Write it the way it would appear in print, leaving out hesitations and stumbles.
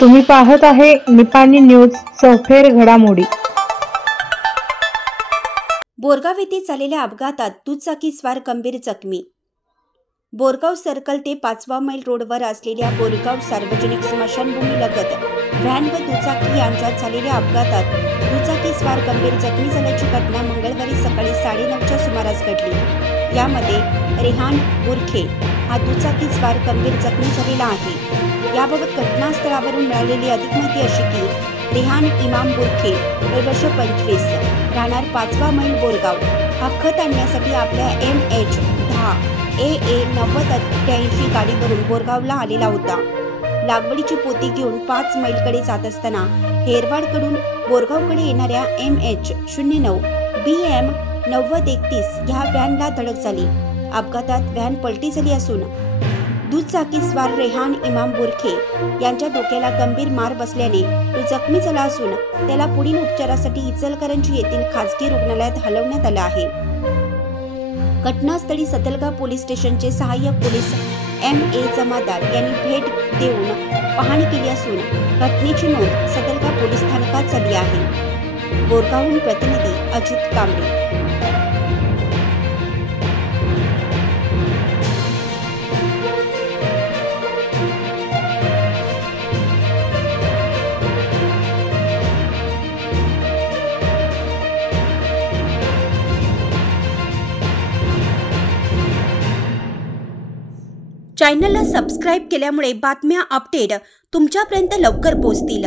तुम्ही पाहत आहे निपाणी न्यूज चौफेर घडामोडी। बोरगाव येथे झालेल्या अपघातात दुचाकीस्वार गंभीर जखमी। बोरगाव सर्कल ते 5वा मैल रोडवर असलेल्या बोरगाव सार्वजनिक स्मशानभूमी लगत व्हॅन व दुचाकी यांच्यात झालेल्या अपघातात दुचाकीस्वार गंभीर जखमी झाल्याची घटना मंगळवारी सकाळी 9:30च्या सुमारास घडली। यामध्ये रेहान बुरखे हा दुचाकीस्वार गंभीर जखमी झालेला आहे। याबाबत घटनास्थळावरून मिळालेली अधिक माहिती अशी की रेहान इमाम बुरखे वय वर्ष 25 राहणार 5वा मैल बोरगाव हा खत आणण्यासाठी आपल्या MH10 AA 9088 गाडीवरून बोरगावला आलेला होता। लागवडीची पोती घेऊन 5 मैलकडे जात असताना हेरवाडकडून बोरगावकडे येणाऱ्या MH09 BM 9031 ह्या व्हॅनला धडक झाली। अपघातात व्हॅन पलटी झाली असून दुचाकीस्वार रेहान इमाम बुरखे यांच्या डोक्याला गंभीर मार बसल्याने तो जखमी झाला असून त्याला पुढील उपचारासाठी इचलकरंजी येथील खासगी रुग्णालयात हलवण्यात आले आहे। घटनास्थळी सतलगाव पोलीस स्टेशनचे सहाय्यक पोलीस MA जमादार यांनी भेट देऊन पाहणी केली असून घटनेची नोंद सतलगाव पोलीस स्थानकात झाली आहे। बोरगावहून प्रतिनिधी अजित कांबळे। चॅनलला सबस्क्राइब केल्यामुळे बातम्या अपडेट तुमच्यापर्यंत लवकर पोहोचतील।